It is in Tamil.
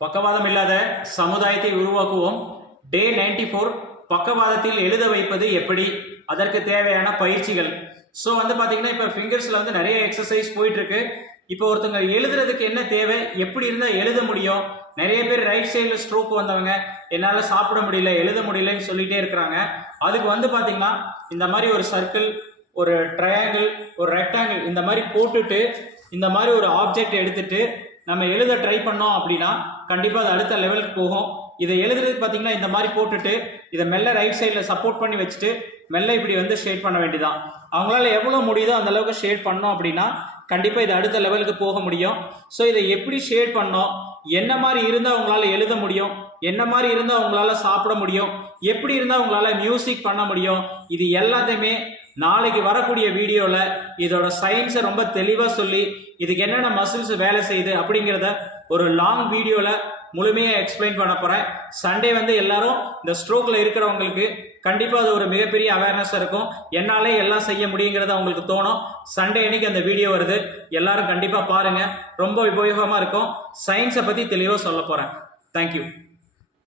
பக்கவாதம் இல்லாத சமுதாயத்தை உருவாக்குவோம். டே 94 ஃபோர் பக்கவாதத்தில் எழுத வைப்பது எப்படி? அதற்கு தேவையான பயிற்சிகள். ஸோ வந்து பார்த்தீங்கன்னா இப்போ ஃபிங்கர்ஸில் வந்து நிறைய எக்ஸசைஸ் போயிட்டுருக்கு. இப்போ ஒருத்தங்க எழுதுறதுக்கு என்ன தேவை? எப்படி இருந்தால் எழுத முடியும்? நிறைய பேர் ரைட் சைடில் ஸ்ட்ரோக் வந்தவங்க. என்னால் சாப்பிட முடியல எழுத முடியலன்னு சொல்லிகிட்டே இருக்கிறாங்க. அதுக்கு வந்து பார்த்தீங்கன்னா இந்த மாதிரி ஒரு சர்க்கிள் ஒரு ட்ரையாங்கிள் ஒரு ரெக்டாங்கிள் இந்த மாதிரி போட்டுட்டு இந்த மாதிரி ஒரு ஆப்ஜெக்ட் எடுத்துட்டு நம்ம எழுத ட்ரை பண்ணோம் அப்படின்னா கண்டிப்பாக அது அடுத்த லெவலுக்கு போகும். இதை எழுதுறதுக்கு பார்த்தீங்கன்னா இந்த மாதிரி போட்டுட்டு இதை மெல்ல ரைட் சைடில் சப்போர்ட் பண்ணி வச்சுட்டு மெல்ல இப்படி வந்து ஷேட் பண்ண வேண்டியதான் அவங்களால எவ்வளோ முடியுதோ அந்த அளவுக்கு ஷேட் பண்ணோம் அப்படின்னா கண்டிப்பாக இது அடுத்த லெவலுக்கு போக முடியும். ஸோ இதை எப்படி ஷேட் பண்ணோம்? என்ன மாதிரி இருந்தால் உங்களால் எழுத முடியும்? என்ன மாதிரி இருந்தால் உங்களால் சாப்பிட முடியும்? எப்படி இருந்தால் உங்களால் மியூசிக் பண்ண முடியும்? இது எல்லாத்தையுமே நாளைக்கு வரக்கூடிய வீடியோவில் இதோட சயின்ஸை ரொம்ப தெளிவாக சொல்லி இதுக்கு என்னென்ன மசில்ஸ் வேலை செய்யுது அப்படிங்கிறத ஒரு லாங் வீடியோவில் முழுமையாக எக்ஸ்பிளைன் பண்ண போகிறேன் சண்டே வந்து எல்லாரும் இந்த ஸ்ட்ரோக்கில் இருக்கிறவங்களுக்கு கண்டிப்பாக அது ஒரு மிகப்பெரிய அவேர்னஸ் இருக்கும். என்னாலே எல்லாம் செய்ய முடியுங்கிறத அவங்களுக்கு தோணும். சண்டே அன்னைக்கு அந்த வீடியோ வருது. எல்லாரும் கண்டிப்பாக பாருங்கள் ரொம்ப உபயோகமாக இருக்கும். சயின்ஸை பற்றி தெளிவாக சொல்ல போகிறேன் தேங்க்யூ